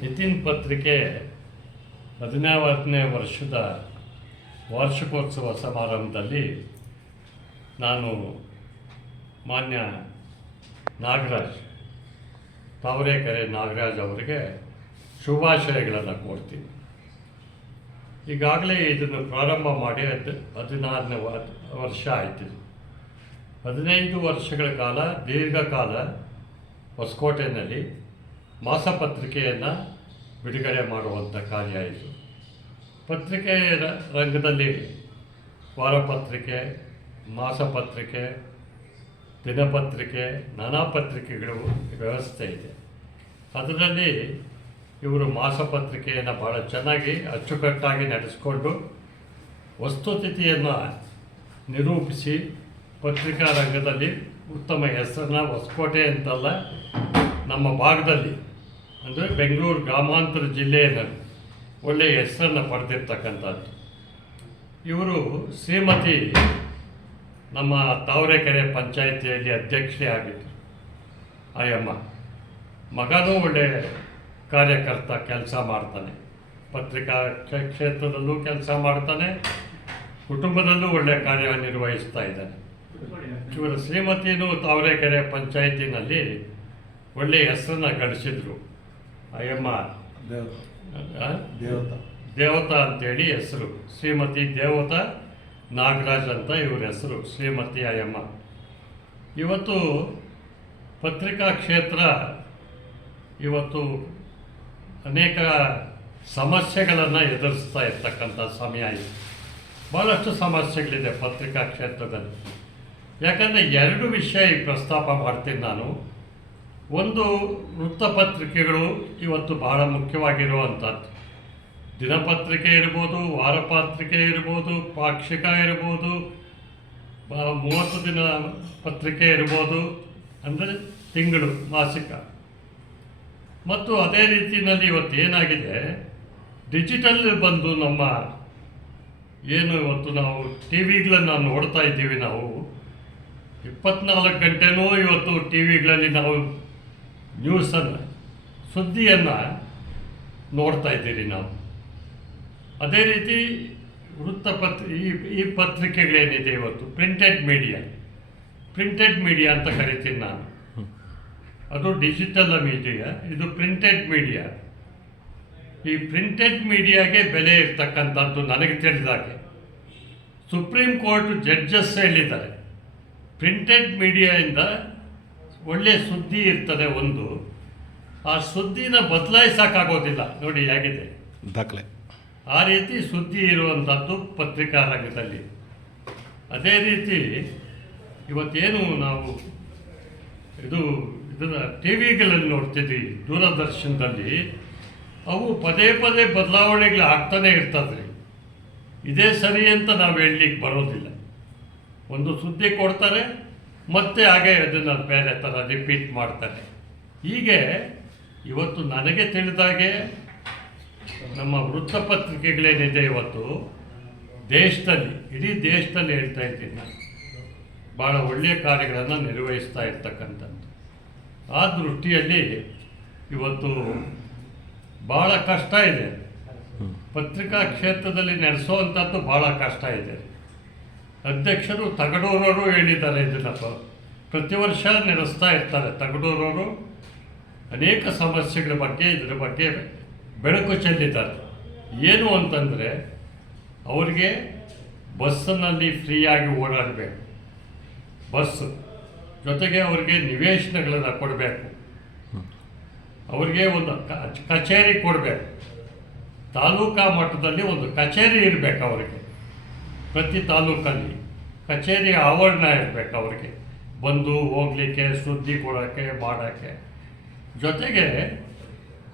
ನಿತಿನ್ ಪತ್ರಿಕೆ ಹದಿನಾಲ್ಕನೇ ವರ್ಷದ ವಾರ್ಷಿಕೋತ್ಸವ ಸಮಾರಂಭದಲ್ಲಿ ನಾನು ಮಾನ್ಯ ನಾಗರಾಜ್, ತಾವರೆಕೆರೆ ನಾಗರಾಜ್ ಅವರಿಗೆ ಶುಭಾಶಯಗಳನ್ನು ಕೊಡ್ತೀನಿ ಈಗಾಗಲೇ ಇದನ್ನು ಪ್ರಾರಂಭ ಮಾಡಿ ಹದ್, ಹದಿನಾರನೇ ವರ್ಷ ಆಯ್ತು. ಹದಿನೈದು ವರ್ಷಗಳ ಕಾಲ, ದೀರ್ಘಕಾಲ ಹೊಸಕೋಟೆಯಲ್ಲಿ ಮಾಸಪತ್ರಿಕೆಯನ್ನು ಬಿಡುಗಡೆ ಮಾಡುವಂಥ ಕಾರ್ಯ ಇದು. ಪತ್ರಿಕೆ ರಂಗದಲ್ಲಿ ವಾರಪತ್ರಿಕೆ, ಮಾಸಪತ್ರಿಕೆ, ದಿನಪತ್ರಿಕೆ, ನಾನಾ ಪತ್ರಿಕೆಗಳು ವ್ಯವಸ್ಥೆ ಇದೆ. ಅದರಲ್ಲಿ ಇವರು ಮಾಸಪತ್ರಿಕೆಯನ್ನು ಭಾಳ ಚೆನ್ನಾಗಿ ಅಚ್ಚುಕಟ್ಟಾಗಿ ನಡೆಸಿಕೊಂಡು ವಸ್ತುತಿಥಿಯನ್ನು ನಿರೂಪಿಸಿ ಪತ್ರಿಕಾ ರಂಗದಲ್ಲಿ ಉತ್ತಮ ಹೆಸರನ್ನ ಹೊಸಕೋಟೆ ಅಂತಲ್ಲ ನಮ್ಮ ಭಾಗದಲ್ಲಿ, ಅಂದರೆ ಬೆಂಗಳೂರು ಗ್ರಾಮಾಂತರ ಜಿಲ್ಲೆಯಲ್ಲಿ ಒಳ್ಳೆಯ ಹೆಸರನ್ನು ಪಡೆದಿರ್ತಕ್ಕಂಥದ್ದು. ಇವರು ಶ್ರೀಮತಿ ನಮ್ಮ ತಾವರೆಕೆರೆ ಪಂಚಾಯಿತಿಯಲ್ಲಿ ಅಧ್ಯಕ್ಷೆ ಆಗಿದ್ದರು. ಆಯಮ್ಮ ಮಗನೂ ಒಳ್ಳೆ ಕಾರ್ಯಕರ್ತ, ಕೆಲಸ ಮಾಡ್ತಾನೆ. ಪತ್ರಿಕಾ ಕ್ಷೇತ್ರದಲ್ಲೂ ಕೆಲಸ ಮಾಡ್ತಾನೆ, ಕುಟುಂಬದಲ್ಲೂ ಒಳ್ಳೆ ಕಾರ್ಯನಿರ್ವಹಿಸ್ತಾ ಇದ್ದಾನೆ. ಇವರ ಶ್ರೀಮತಿನೂ ತಾವರೆಕೆರೆ ಪಂಚಾಯಿತಿನಲ್ಲಿ ಒಳ್ಳೆಯ ಹೆಸರನ್ನ ಗಳಿಸಿದ್ರು ಅಯ್ಯಮ್ಮ? ದೇವತಾ. ದೇವತಾ. ಅಂತೇಳಿ ಹೆಸರು. ಶ್ರೀಮತಿ ದೇವತಾ ನಾಗರಾಜ್ ಅಂತ ಇವ್ರ ಹೆಸರು. ಶ್ರೀಮತಿ ಅಯ್ಯಮ್ಮ. ಇವತ್ತು ಪತ್ರಿಕಾ ಕ್ಷೇತ್ರ ಇವತ್ತು ಅನೇಕ ಸಮಸ್ಯೆಗಳನ್ನು ಎದುರಿಸ್ತಾ ಇರ್ತಕ್ಕಂಥ ಸಮಯ ಇದೆ. ಭಾಳಷ್ಟು ಸಮಸ್ಯೆಗಳಿದೆ ಪತ್ರಿಕಾ ಕ್ಷೇತ್ರದಲ್ಲಿ. ಯಾಕಂದರೆ ಎರಡು ವಿಷಯ ಈ ಪ್ರಸ್ತಾಪ ಮಾಡ್ತೀನಿ ನಾನು. ಒಂದು ವೃತ್ತಪತ್ರಿಕೆಗಳು ಇವತ್ತು ಬಹಳ ಮುಖ್ಯವಾಗಿರುವಂಥದ್ದು. ದಿನಪತ್ರಿಕೆ ಇರ್ಬೋದು, ವಾರಪತ್ರಿಕೆ ಇರ್ಬೋದು, ಪಾಕ್ಷಿಕ ಇರ್ಬೋದು ಮೂವತ್ತು ದಿನ ಪತ್ರಿಕೆ ಇರ್ಬೋದು, ಅಂದರೆ ತಿಂಗಳು, ಮಾಸಿಕ. ಮತ್ತು ಅದೇ ರೀತಿಯಲ್ಲಿ ಇವತ್ತು ಏನಾಗಿದೆ, ಡಿಜಿಟಲ್ ಬಂದು ನಮ್ಮ ಏನು ಇವತ್ತು ನಾವು ಟಿ ವಿಗಳನ್ನು ನೋಡ್ತಾ ಇದ್ದೀವಿ ನಾವು, ಇಪ್ಪತ್ನಾಲ್ಕು ಗಂಟೆನೂ ಇವತ್ತು ಟಿ ವಿಗಳಲ್ಲಿ ನಾವು ನ್ಯೂಸನ್ನು ಸುದ್ದಿಯನ್ನು ನೋಡ್ತಾ ಇದ್ದೀರಿ ನಾವು. ಅದೇ ರೀತಿ ವೃತ್ತಪತ್ರ ಈ ಈ ಪತ್ರಿಕೆಗಳೇನಿದೆ ಇವತ್ತು? ಪ್ರಿಂಟೆಡ್ ಮೀಡಿಯಾ ಪ್ರಿಂಟೆಡ್ ಮೀಡಿಯಾ ಅಂತ ಕರಿತೀನಿ ನಾನು. ಅದು ಡಿಜಿಟಲ್ ಮೀಡಿಯಾ ಇದು ಪ್ರಿಂಟೆಡ್ ಮೀಡಿಯಾ ಈ ಪ್ರಿಂಟೆಡ್ ಮೀಡಿಯಾಗೆ ಬೆಲೆ ಇರ್ತಕ್ಕಂಥದ್ದು ನನಗೆ ತಿಳಿದಾಗೆ ಸುಪ್ರೀಂ ಕೋರ್ಟ್ ಜಡ್ಜಸ್ ಹೇಳಿದ್ದಾರೆ. ಪ್ರಿಂಟೆಡ್ ಮೀಡಿಯಾಯಿಂದ ಒಳ್ಳೆಯ ಸುದ್ದಿ ಇರ್ತದೆ ಒಂದು. ಆ ಸುದ್ದಿನ ಬದಲಾಯಿಸೋಕ್ಕಾಗೋದಿಲ್ಲ. ನೋಡಿ ಹೇಗಿದೆ. ದಾಖಲೆ. ಆ ರೀತಿ ಸುದ್ದಿ ಇರುವಂಥದ್ದು ಪತ್ರಿಕಾ ರಂಗದಲ್ಲಿ ಅದೇ ರೀತಿ ಇವತ್ತೇನು ನಾವು ಇದು ಇದನ್ನು ಟಿ ವಿಗಳಲ್ಲಿ ನೋಡ್ತಿದ್ವಿ ದೂರದರ್ಶನದಲ್ಲಿ. ಅವು ಪದೇ ಪದೇ ಬದಲಾವಣೆಗಳು ಆಗ್ತಾನೆ ಇರ್ತದ್ರಿ. ಇದೇ ಸರಿ ಅಂತ ನಾವು ಹೇಳಲಿಕ್ಕೆ ಬರೋದಿಲ್ಲ. ಒಂದು ಸುದ್ದಿ ಕೊಡ್ತಾರೆ ಮತ್ತೆ ಹಾಗೆ ಅದನ್ನು ಬೇರೆ ಥರ ರಿಪೀಟ್ ಮಾಡ್ತಾರೆ ಹೀಗೆ ಇವತ್ತು ನನಗೆ ತಿಳಿದಾಗೆ ನಮ್ಮ ವೃತ್ತಪತ್ರಿಕೆಗಳೇನಿದೆ ಇವತ್ತು ದೇಶದಲ್ಲಿ ಇಡೀ ದೇಶದಲ್ಲಿ ಹೇಳ್ತಾ ಇದ್ದೀನಿ. ನಾನು ಭಾಳ ಒಳ್ಳೆಯ ಕಾರ್ಯಗಳನ್ನು ನಿರ್ವಹಿಸ್ತಾ ಇರ್ತಕ್ಕಂಥದ್ದು. ಆ ದೃಷ್ಟಿಯಲ್ಲಿ ಇವತ್ತು ಭಾಳ ಕಷ್ಟ ಇದೆ. ಪತ್ರಿಕಾ ಕ್ಷೇತ್ರದಲ್ಲಿ ನಡೆಸೋವಂಥದ್ದು ಭಾಳ ಕಷ್ಟ ಇದೆ. ಅಧ್ಯಕ್ಷರು ತಗಡೂರವರು ಹೇಳಿದ್ದಾರೆ ಇದನ್ನು ಪ್ರತಿ ವರ್ಷ ನಡೆಸ್ತಾ ಇರ್ತಾರೆ ತಗಡೂರವರು. ಅನೇಕ ಸಮಸ್ಯೆಗಳ ಬಗ್ಗೆ, ಇದರ ಬಗ್ಗೆ ಬೆಳಕು ಚೆಲ್ಲಿದ್ದಾರೆ. ಏನು ಅಂತಂದರೆ, ಅವರಿಗೆ ಬಸ್ಸಿನಲ್ಲಿ ಫ್ರೀಯಾಗಿ ಓಡಾಡಬೇಕು. ಬಸ್ ಜೊತೆಗೆ ಅವರಿಗೆ ನಿವೇಶನಗಳನ್ನು ಕೊಡಬೇಕು. ಅವರಿಗೆ ಒಂದು ಕಚೇರಿ ಕೊಡಬೇಕು. ತಾಲೂಕಾ ಮಟ್ಟದಲ್ಲಿ ಒಂದು ಕಚೇರಿ ಇರಬೇಕು ಅವರಿಗೆ. ಪ್ರತಿ ತಾಲೂಕಲ್ಲಿ ಕಚೇರಿ ಆವರಣ ಇರಬೇಕು ಅವರಿಗೆ. ಬಂದು ಹೋಗಲಿಕ್ಕೆ ಸುದ್ದಿ ಕೊಡೋಕ್ಕೆ ಮಾಡೋಕ್ಕೆ. ಜೊತೆಗೆ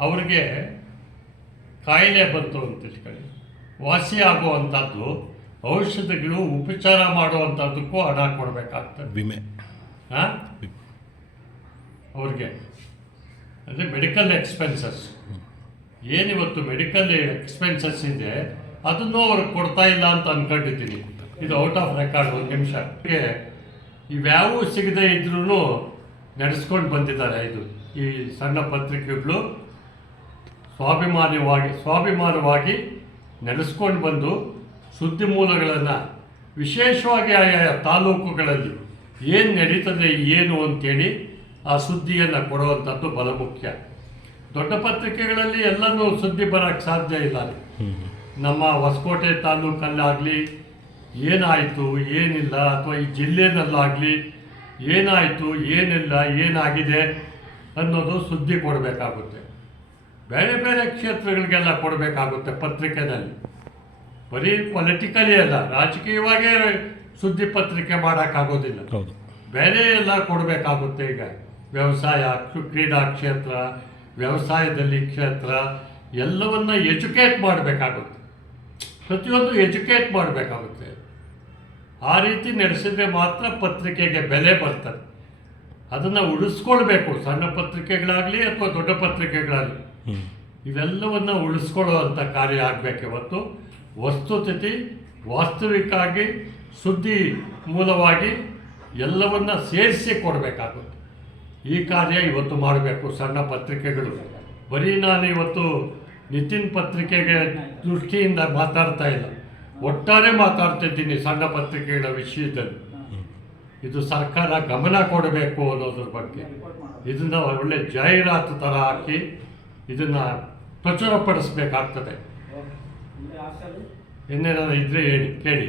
ಅವ್ರಿಗೆ ಕಾಯಿಲೆ ಬಂತು ಅಂತ ತಿಳ್ಕೊಳ್ಳಿ. ವಾಸಿ ಆಗುವಂಥದ್ದು ಔಷಧಿಗಳು ಉಪಚಾರ ಮಾಡುವಂಥದ್ದಕ್ಕೂ ಹಣ ಕೊಡಬೇಕಾಗ್ತದೆ. ವಿಮೆ. ಹಾಂ? ಅವ್ರಿಗೆ. ಅಂದರೆ ಮೆಡಿಕಲ್ ಎಕ್ಸ್ಪೆನ್ಸಸ್ ಏನಿವತ್ತು ಮೆಡಿಕಲ್ ಎಕ್ಸ್ಪೆನ್ಸಸ್ ಇದೆ? ಅದನ್ನು ಅವ್ರಿಗೆ ಕೊಡ್ತಾ ಇಲ್ಲ ಅಂತ ಅನ್ಕೊಂಡಿದ್ದೀನಿ. ಇದು ಔಟ್ ಆಫ್ ರೆಕಾರ್ಡ್ ಒಂದು ನಿಮಿಷ. ಇವ್ಯಾವು ಸಿಗದೆ ಇದ್ರೂ ನಡೆಸ್ಕೊಂಡು ಬಂದಿದ್ದಾರೆ ಇದು. ಈ ಸಣ್ಣ ಪತ್ರಿಕೆಗಳು ಸ್ವಾಭಿಮಾನವಾಗಿ ಸ್ವಾಭಿಮಾನವಾಗಿ ನಡೆಸ್ಕೊಂಡು ಬಂದು ಸುದ್ದಿ ಮೂಲಗಳನ್ನು ವಿಶೇಷವಾಗಿ ಆಯಾ ತಾಲೂಕುಗಳಲ್ಲಿ ಏನು ನಡೀತದೆ, ಏನು ಅಂತೇಳಿ ಆ ಸುದ್ದಿಯನ್ನು ಕೊಡುವಂಥದ್ದು ಬಲ ಮುಖ್ಯ. ದೊಡ್ಡ ಪತ್ರಿಕೆಗಳಲ್ಲಿ ಎಲ್ಲನೂ ಸುದ್ದಿ ಬರೋಕ್ಕೆ ಸಾಧ್ಯ ಇಲ್ಲ. ನಮ್ಮ ಹೊಸಕೋಟೆ ತಾಲೂಕಲ್ಲಾಗಲಿ ಏನಾಯಿತು ಏನಿಲ್ಲ ಅಥವಾ ಈ ಜಿಲ್ಲೆನಲ್ಲಾಗಲಿ ಏನಾಯಿತು ಏನಿಲ್ಲ ಏನಾಗಿದೆ ಅನ್ನೋದು ಸುದ್ದಿ ಕೊಡಬೇಕಾಗುತ್ತೆ. ಬೇರೆ ಬೇರೆ ಕ್ಷೇತ್ರಗಳಿಗೆಲ್ಲ ಕೊಡಬೇಕಾಗುತ್ತೆ ಪತ್ರಿಕೆನಲ್ಲಿ. ಬರೀ ಪೊಲಿಟಿಕಲಿ ಅಲ್ಲ ರಾಜಕೀಯವಾಗೇ ಸುದ್ದಿ ಪತ್ರಿಕೆ ಮಾಡೋಕ್ಕಾಗೋದಿಲ್ಲ. ಬೇರೆ ಎಲ್ಲ ಕೊಡಬೇಕಾಗುತ್ತೆ ಈಗ. ವ್ಯವಸಾಯ ಕ್ರೀ- ಕ್ರೀಡಾ ಕ್ಷೇತ್ರ ವ್ಯವಸಾಯದಲ್ಲಿ ಕ್ಷೇತ್ರ ಎಲ್ಲವನ್ನ ಎಜುಕೇಟ್ ಮಾಡಬೇಕಾಗುತ್ತೆ. ಪ್ರತಿಯೊಂದು ಎಜುಕೇಟ್ ಮಾಡಬೇಕಾಗುತ್ತೆ. ಆ ರೀತಿ ನಡೆಸಿದ್ರೆ ಮಾತ್ರ ಪತ್ರಿಕೆಗೆ ಬೆಲೆ ಬರ್ತದೆ. ಅದನ್ನು ಉಳಿಸ್ಕೊಳ್ಬೇಕು. ಸಣ್ಣ ಪತ್ರಿಕೆಗಳಾಗಲಿ ಅಥವಾ ದೊಡ್ಡ ಪತ್ರಿಕೆಗಳಾಗಲಿ. ಇವೆಲ್ಲವನ್ನು ಉಳಿಸ್ಕೊಳ್ಳುವಂಥ ಕಾರ್ಯ ಆಗಬೇಕು ಇವತ್ತು. ವಸ್ತುಸ್ಥಿತಿ ವಾಸ್ತವಿಕವಾಗಿ ಸುದ್ದಿ ಮೂಲವಾಗಿ ಎಲ್ಲವನ್ನ ಸೇರಿಸಿ ಕೊಡಬೇಕಾಗುತ್ತೆ. ಈ ಕಾರ್ಯ ಇವತ್ತು ಮಾಡಬೇಕು ಸಣ್ಣ ಪತ್ರಿಕೆಗಳು. ಬರೀ ನಾನು ಇವತ್ತು ನಿತಿನ್ ಪತ್ರಿಕೆಗೆ ದೃಷ್ಟಿಯಿಂದ ಮಾತಾಡ್ತಾ ಇಲ್ಲ. ಒಟ್ಟಾರೆ ಮಾತಾಡ್ತಿದ್ದೀನಿ ಸಣ್ಣ ಪತ್ರಿಕೆಗಳ ವಿಷಯದಲ್ಲಿ. ಇದು ಸರ್ಕಾರ ಗಮನ ಕೊಡಬೇಕು ಅನ್ನೋದ್ರ ಬಗ್ಗೆ. ಇದನ್ನ ಒಳ್ಳೆ ಜಾಹೀರಾತು ಥರ ಹಾಕಿ ಇದನ್ನ ಪ್ರಚುರಪಡಿಸ್ಬೇಕಾಗ್ತದೆ. ಇನ್ನೇನಾದ್ರು ಇದ್ರೆ ಹೇಳಿ ಕೇಳಿ.